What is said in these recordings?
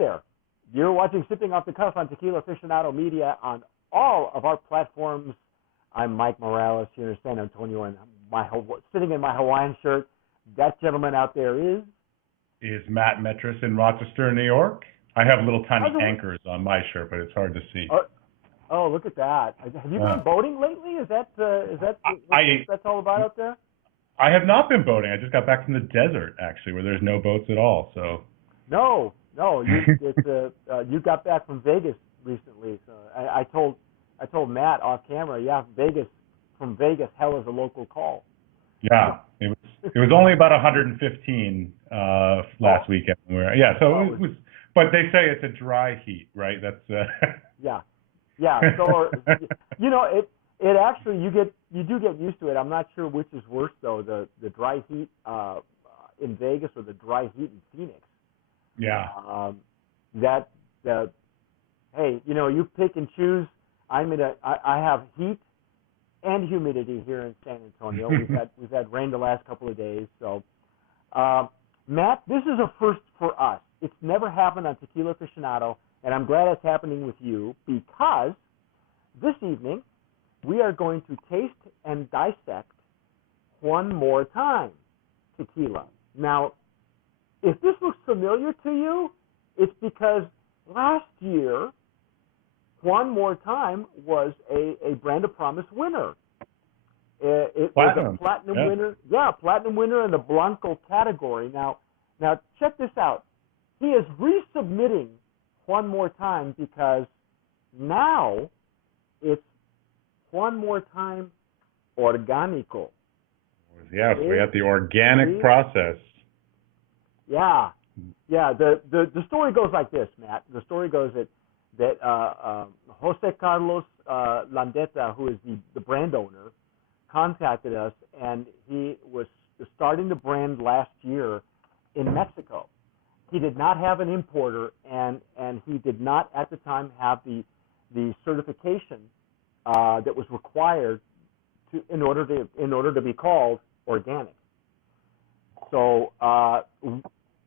there. You're watching Sipping Off the Cuff on Tequila Aficionado Media on all of our platforms. I'm Mike Morales here in San Antonio, and sitting in my Hawaiian shirt. That gentleman out there is Matt Metris in Rochester, New York. I have little tiny anchors on my shirt, but it's hard to see. Oh, look at that! Have you been boating lately? Is that what that's all about out there? I have not been boating. I just got back from the desert, actually, where there's no boats at all. So. No, you got back from Vegas recently. So I told Matt off camera, yeah, from Vegas, hell is a local call. Yeah, it was only about 115 last weekend. So it was. But they say it's a dry heat, right? That's. Yeah. So it actually you do get used to it. I'm not sure which is worse though, the dry heat in Vegas or the dry heat in Phoenix. Yeah. Hey, you pick and choose. I have heat and humidity here in San Antonio. We've had rain the last couple of days. So, Matt, this is a first for us. It's never happened on Tequila Aficionado, and I'm glad it's happening with you because this evening we are going to taste and dissect One More Time tequila. Now, if this looks familiar to you, it's because last year, One More Time was a Brand of Promise winner. It was a platinum winner. Yeah, platinum winner in the Blanco category. Now check this out. He is resubmitting One More Time because now it's One More Time Orgánico. Yes, we have the organic process. Yeah. The story goes like this, Matt. The story goes that Jose Carlos Landeta, who is the brand owner, contacted us, and he was starting the brand last year in Mexico. He did not have an importer, and he did not at the time have the certification that was required in order to be called organic. So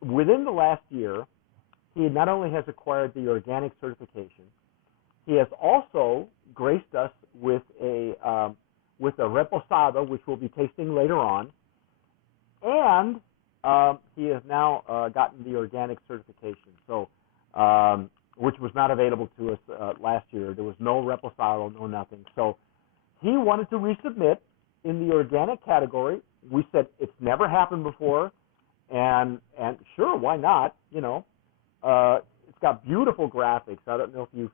within the last year, he not only has acquired the organic certification, he has also graced us with a reposado, which we'll be tasting later on, and he has now gotten the organic certification. So, which was not available to us last year. There was no reposado, no nothing. So he wanted to resubmit in the organic category. We said it's never happened before, and sure, why not? It's got beautiful graphics. I don't know if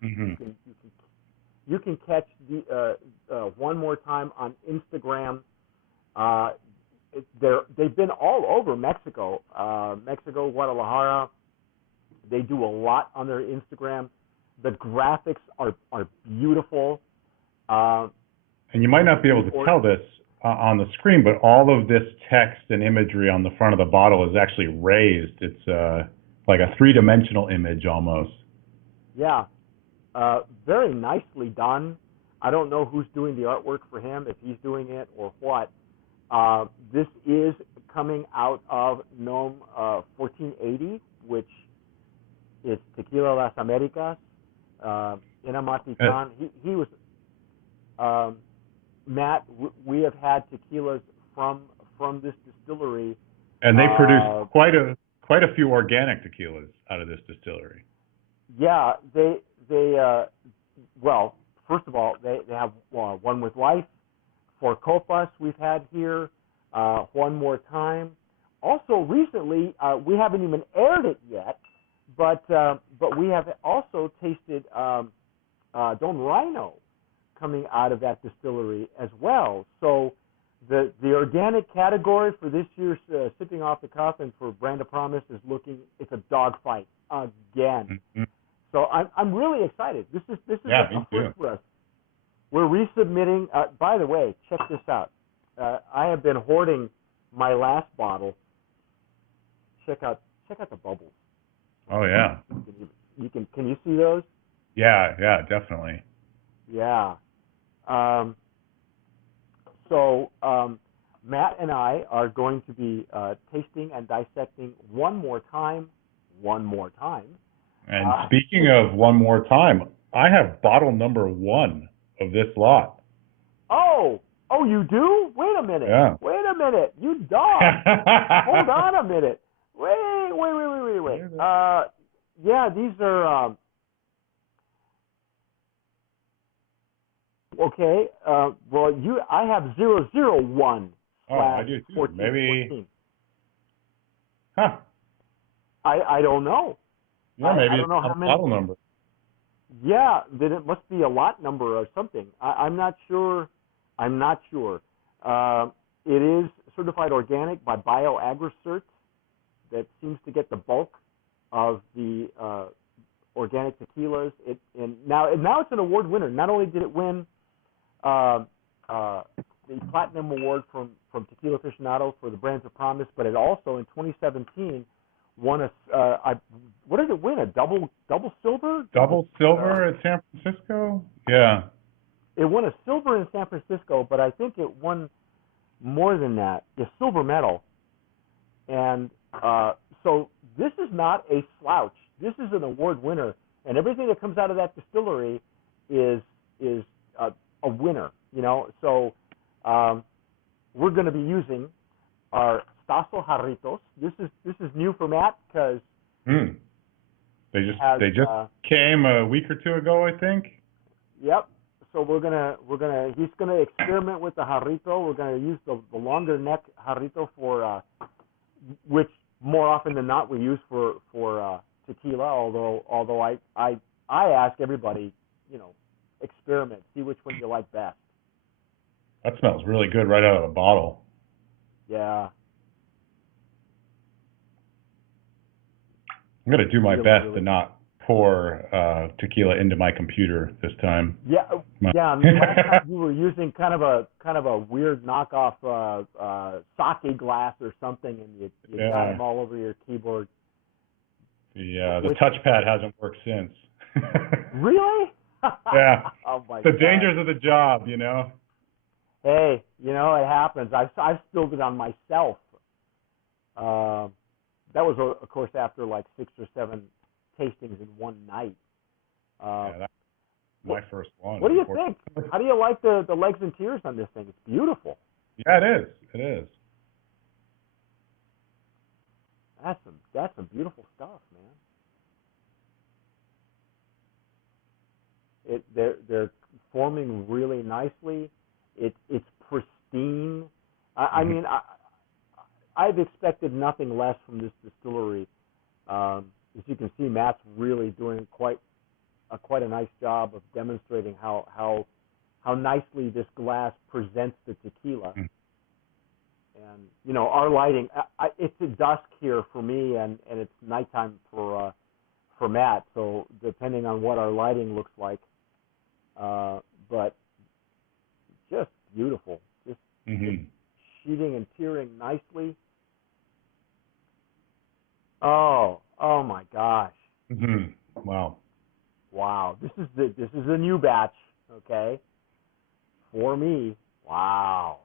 you can catch the One More Time on Instagram. They've been all over Mexico, Guadalajara. They do a lot on their Instagram. The graphics are beautiful. And you might not be able to tell this on the screen, but all of this text and imagery on the front of the bottle is actually raised. It's like a three-dimensional image almost. Yeah, very nicely done. I don't know who's doing the artwork for him, if he's doing it or what. This is coming out of NOM 1480, which is Tequila Las Americas. In Amatitan, he was Matt. We have had tequilas from this distillery, and they produce quite a few organic tequilas out of this distillery. Yeah, they well, first of all, they have One with Life, For Copas we've had here, One More Time. Also, recently, we haven't even aired it yet, but we have also tasted Don Rhino coming out of that distillery as well. So the organic category for this year's Sipping Off the Cuff and for Brand of Promise is it's a dogfight again. Mm-hmm. So I'm really excited. This is a first for us. We're resubmitting. By the way, check this out. I have been hoarding my last bottle. Check out the bubbles. Oh yeah. Can you see those? Yeah, definitely. Yeah. So Matt and I are going to be tasting and dissecting One More Time. And speaking of one more time, I have bottle number 1 of this lot. Oh, you do? Wait a minute. Yeah. Wait a minute. You dog. Hold on a minute. Wait. Yeah, these are okay. Well, I have 001. Oh, I do too. 14, Maybe. 14. Huh. I don't know. Yeah, maybe I don't know it's how a many. bottle number. Yeah, then it must be a lot number or something. I'm not sure. It is certified organic by BioAgriCert. That seems to get the bulk of the organic tequilas. And now it's an award winner. Not only did it win the Platinum Award from Tequila Aficionado for the Brands of Promise, but it also in 2017 won what did it win? A double silver? Double silver at San Francisco? Yeah. It won a silver in San Francisco, but I think it won more than that, a silver medal. And so this is not a slouch. This is an award winner, and everything that comes out of that distillery is a winner. So we're going to be using our Stasso Jarritos. This is new for Matt because they just came a week or two ago, I think. Yep. So he's gonna experiment with the jarrito. We're gonna use the longer neck jarrito for which more often than not we use for tequila. Although I ask everybody, experiment, see which one you like best. That smells really good right out of the bottle. Yeah. I'm gonna do my best to not pour tequila into my computer this time. Yeah. I mean, last time you were using kind of a weird knockoff sake glass or something, and you got them all over your keyboard. The touchpad hasn't worked since. Really? Yeah. Oh my the God. dangers of the job, Hey, it happens. I've spilled it on myself. That was, of course, after like 6 or 7 tastings in one night. That's my first one. What do you think? How do you like the legs and tears on this thing? It's beautiful. Yeah, it is. It is. That's some beautiful stuff, man. They're forming really nicely. It's pristine. I mean, I've expected nothing less from this distillery. As you can see, Matt's really doing quite a nice job of demonstrating how nicely this glass presents the tequila. And our lighting, it's at dusk here for me, and it's nighttime for Matt. So depending on what our lighting looks like, but just beautiful, just sheeting and tearing nicely. Oh my gosh! Wow! This is a new batch, okay? For me, wow.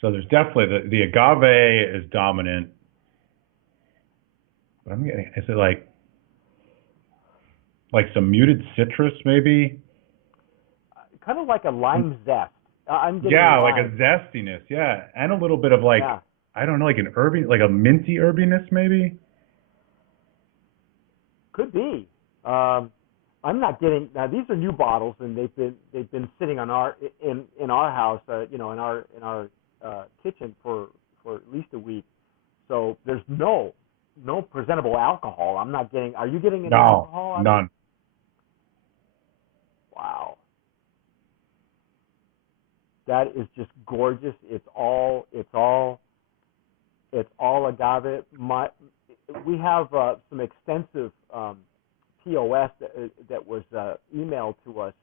So there's definitely the agave is dominant. But I'm getting, is it like some muted citrus maybe? Kind of like a lime zest. I'm getting like a zestiness, and a little bit of I don't know, like an herby, like a minty herbiness maybe. Could be. I'm not getting now. These are new bottles, and they've been sitting on in our house, in our kitchen for at least a week. So there's no presentable alcohol. I'm not getting. Are you getting any alcohol? No, none. Wow. That is just gorgeous. It's all agave. We have some extensive POS that was emailed to us,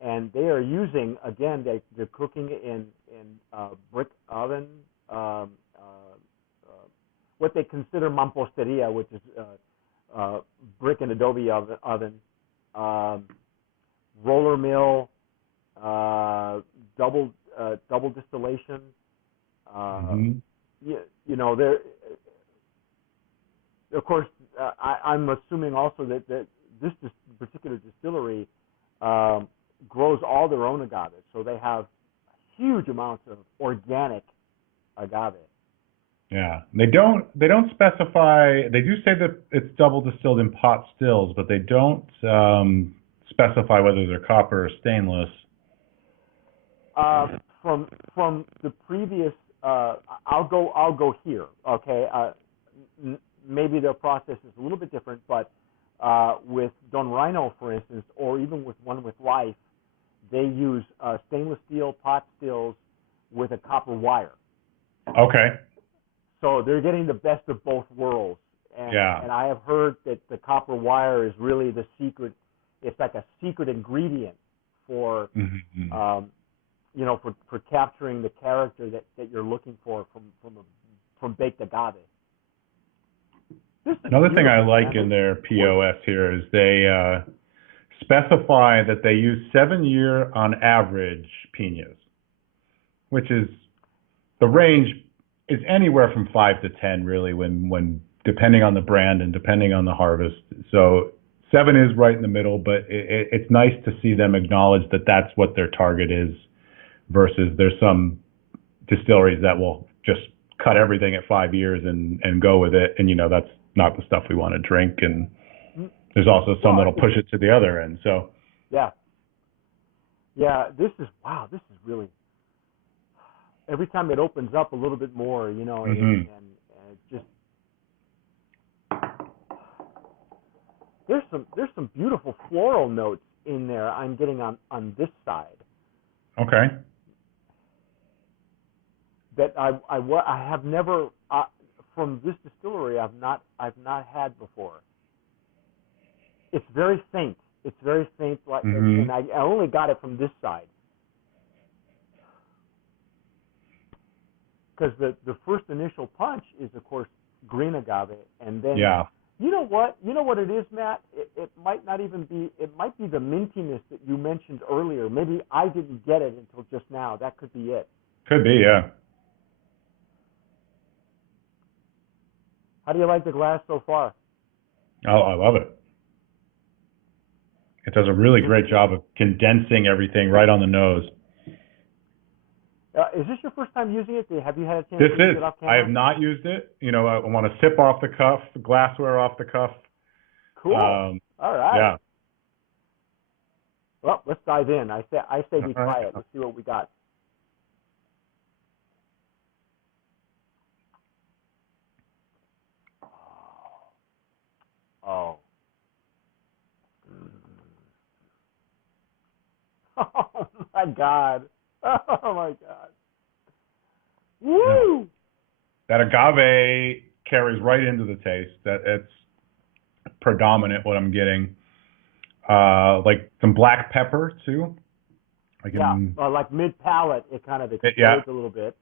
and they are using, again, they're cooking in brick oven, what they consider mamposteria, which is brick and adobe oven, roller mill, double distillation, Mm-hmm. You know, there. Of course, I'm assuming also that this particular distillery grows all their own agave, so they have huge amounts of organic agave. Yeah, they don't specify. They do say that it's double distilled in pot stills, but they don't specify whether they're copper or stainless. From the previous, I'll go here. Okay, maybe their process is a little bit different, but with Don Rhino, for instance, or even with One with Life, they use stainless steel pot stills with a copper wire. Okay. So they're getting the best of both worlds. And, Yeah. and I have heard that the copper wire is really the secret. It's like a secret ingredient for, Mm-hmm. You know, for capturing the character that you're looking for from baked agave. Another thing I like in their POS here is they specify that they use 7-year on average piñas, which is the range is anywhere from 5 to 10 really when depending on the brand and depending on the harvest. So 7 is right in the middle, but it's nice to see them acknowledge that that's what their target is versus there's some distilleries that will just cut everything at 5 years and go with it. And, you know, that's not the stuff we want to drink. And there's also some that'll push it to the other end. So, yeah. This is really, every time it opens up a little bit more, you know, mm-hmm. and it just, there's some beautiful floral notes in there I'm getting on this side. Okay. That I have never from this distillery I've not had before. It's very faint. It's very faint, like, mm-hmm. and I only got it from this side. Because the first initial punch is, of course, green agave, and then you know what it is, Matt. It might not even be. It might be the mintiness that you mentioned earlier. Maybe I didn't get it until just now. That could be it. Could be, yeah. How do you like the glass so far? Oh, I love it. It does a really great job of condensing everything right on the nose. Is this your first time using it? Have you had a chance to use it off camera? I have not used it. You know, I want to sip off the cuff, glassware off the cuff. Cool. All right. Yeah. Well, let's dive in. I say we try it. Let's see what we got. Oh. Oh my God. Oh my God. Woo! That agave carries right into the taste. That it's predominant what I'm getting. Like some black pepper too. Like mid palate, it kind of explodes a little bit.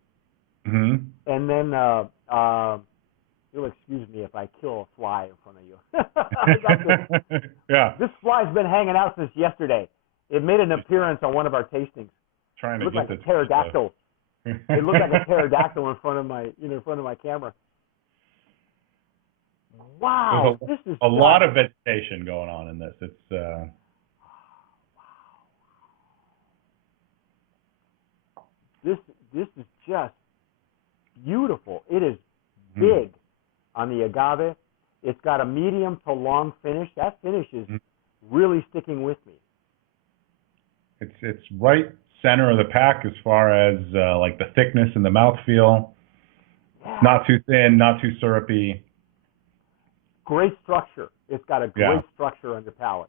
Mm-hmm. And then you'll excuse me if I kill a fly in front of you. This fly's been hanging out since yesterday. It made an appearance on one of our tastings. Trying it to looked like a pterodactyl. It looked like a pterodactyl in front of my camera. Wow, There's this is a lot of vegetation going on in this. It's wow. This is just beautiful. It is big on the agave. It's got a medium to long finish. That finish is really sticking with me. It's right center of the pack as far as like the thickness and the mouthfeel. Yeah. Not too thin, not too syrupy. Great structure. It's got a great structure on your palate.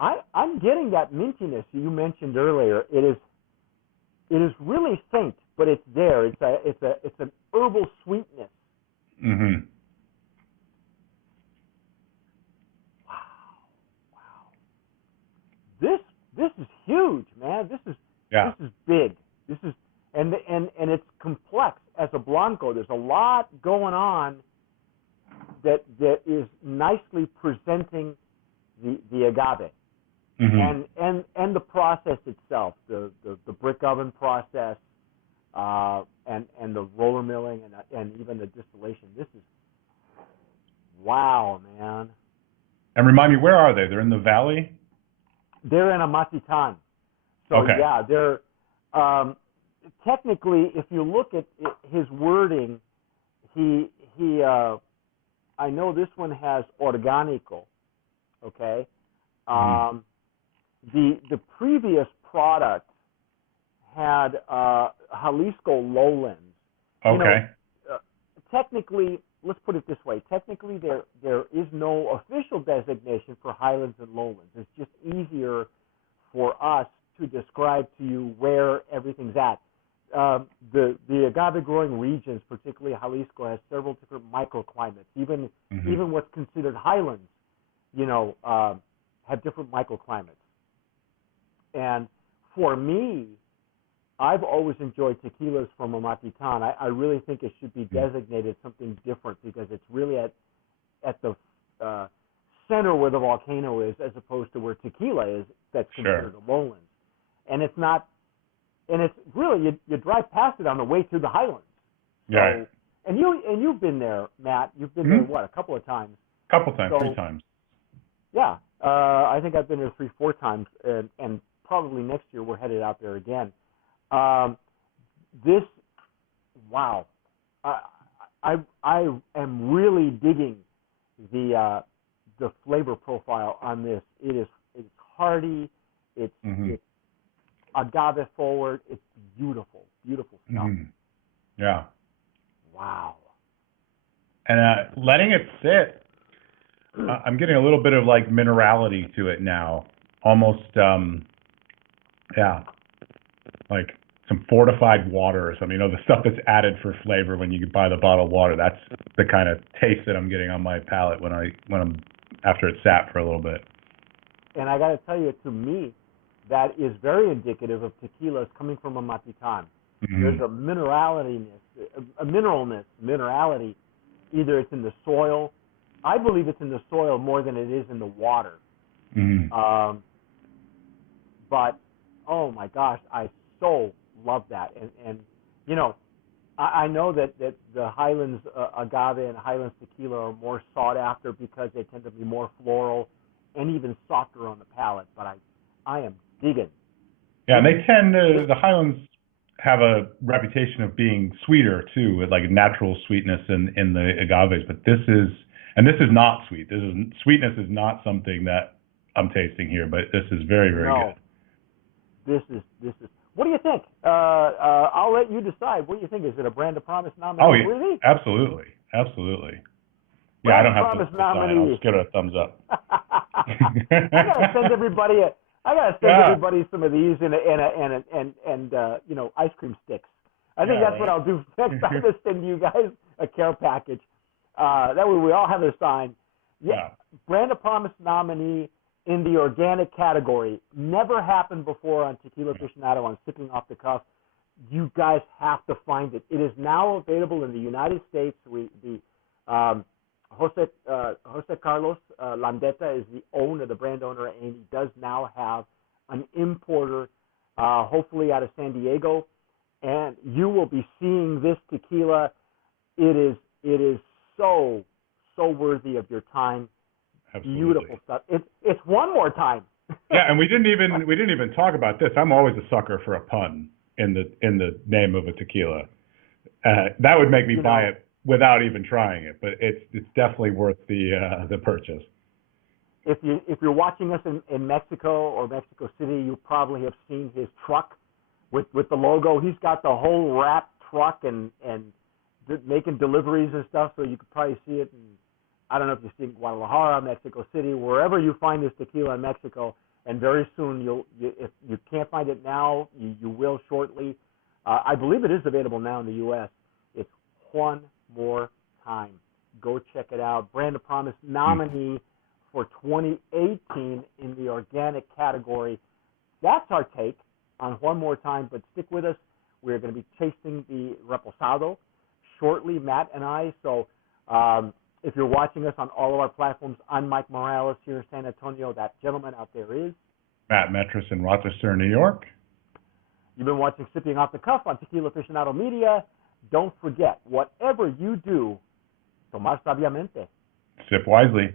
I'm getting that mintiness you mentioned earlier. It is really faint, but it's there. It's an herbal sweetness. Mm-hmm. This is huge, man. This is big. This is and it's complex as a Blanco. There's a lot going on that is nicely presenting the agave. and the process itself, the brick oven process, and the roller milling and even the distillation. This is wow, man. And remind me, where are they? They're in the valley? They're in Amatitan. So okay. yeah, they're technically, if you look at his wording, he I know this one has orgánico, okay? The previous product had Jalisco lowlands. Okay. You know, technically, let's put it this way. Technically, there is no official designation for highlands and lowlands. It's just easier for us to describe to you where everything's at. The agave growing regions, particularly Jalisco, has several different microclimates. Even what's considered highlands, have different microclimates. And for me, I've always enjoyed tequilas from Amatitan. I really think it should be designated something different because it's really at the center where the volcano is, as opposed to where tequila is. That's considered the lowlands, and it's not. And it's really you drive past it on the way to the highlands. So, right. And you've been there, Matt. You've been there a couple of times. Couple times, 3 times. Yeah, I think I've been there 3-4 times, and probably next year we're headed out there again. Wow, I am really digging the flavor profile on this. It's hearty. It's agave forward. It's beautiful stuff. Yeah. Wow. And letting it sit, I'm getting a little bit of like minerality to it now. Almost, like some fortified water or something. The stuff that's added for flavor when you buy the bottled water. That's the kind of taste that I'm getting on my palate when I'm after it sat for a little bit. And I got to tell you, to me, that is very indicative of tequilas coming from Amatitan. There's a minerality. Either it's in the soil. I believe it's in the soil more than it is in the water. But oh my gosh, I so love that. And I know that the Highlands agave and Highlands tequila are more sought after because they tend to be more floral and even softer on the palate. But I am digging. Yeah, and they tend to, the Highlands have a reputation of being sweeter too, with like natural sweetness in the agaves. But this is not sweet. Sweetness is not something that I'm tasting here, but this is very, very good. This is. What do you think? I'll let you decide. What do you think? Is it a Brand of Promise nominee? Oh, yeah, absolutely. Yeah, I don't have to decide. I'll just give it a thumbs up. I gotta send everybody some of these and ice cream sticks. I think that's what I'll do next time. To send you guys a care package. That way we all have a sign. Yeah. Brand of Promise nominee in the organic category. Never happened before on Tequila Aficionado on Sipping Off the Cuff. You guys have to find it. It is now available in the United States. Jose Carlos Landeta is the owner, the brand owner, and he does now have an importer, hopefully out of San Diego. And you will be seeing this tequila. It is so worthy of your time. Absolutely. Beautiful stuff. It's one more time. Yeah, and we didn't even talk about this. I'm always a sucker for a pun in the name of a tequila. That would make me buy it without even trying it, but it's definitely worth the purchase. If you're watching us in Mexico or Mexico City, you probably have seen his truck with the logo. He's got the whole wrap truck and making deliveries and stuff, so you could probably see it. I don't know if you see Guadalajara, Mexico City, wherever you find this tequila in Mexico, and very soon if you can't find it now, you will shortly. I believe it is available now in the U.S. It's One More Time. Go check it out. Brand of Promise nominee for 2018 in the organic category. That's our take on One More Time, but stick with us. We're going to be tasting the Reposado shortly, Matt and I. So if you're watching us on all of our platforms, I'm Mike Morales here in San Antonio. That gentleman out there is Matt Metris in Rochester, New York. You've been watching Sipping Off the Cuff on Tequila Aficionado Media. Don't forget, whatever you do, tomar sabiamente. Sip wisely.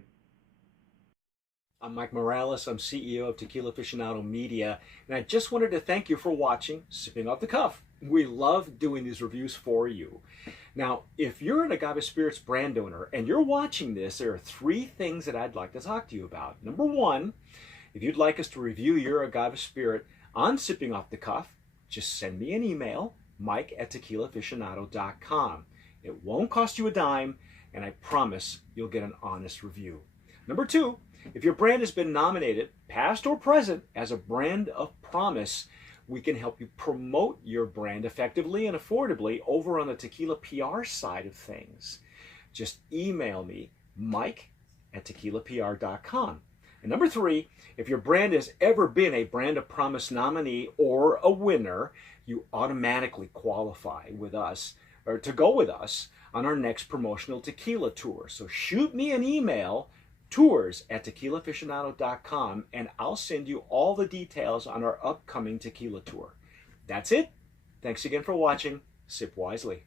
I'm Mike Morales. I'm CEO of Tequila Aficionado Media, and I just wanted to thank you for watching Sipping Off the Cuff. We love doing these reviews for you. Now, if you're an Agave Spirits brand owner and you're watching this, there are 3 things that I'd like to talk to you about. Number 1, if you'd like us to review your Agave Spirit on Sipping Off the Cuff, just send me an email, mike@tequilaaficionado.com. It won't cost you a dime, and I promise you'll get an honest review. Number 2, if your brand has been nominated, past or present, as a brand of promise, we can help you promote your brand effectively and affordably over on the tequila PR side of things. Just email me, mike@tequilapr.com. And number 3, if your brand has ever been a Brand of Promise nominee or a winner, you automatically qualify with us, or to go with us, on our next promotional tequila tour. So shoot me an email, tours@tequilaaficionado.com, and I'll send you all the details on our upcoming tequila tour. That's it. Thanks again for watching. Sip wisely.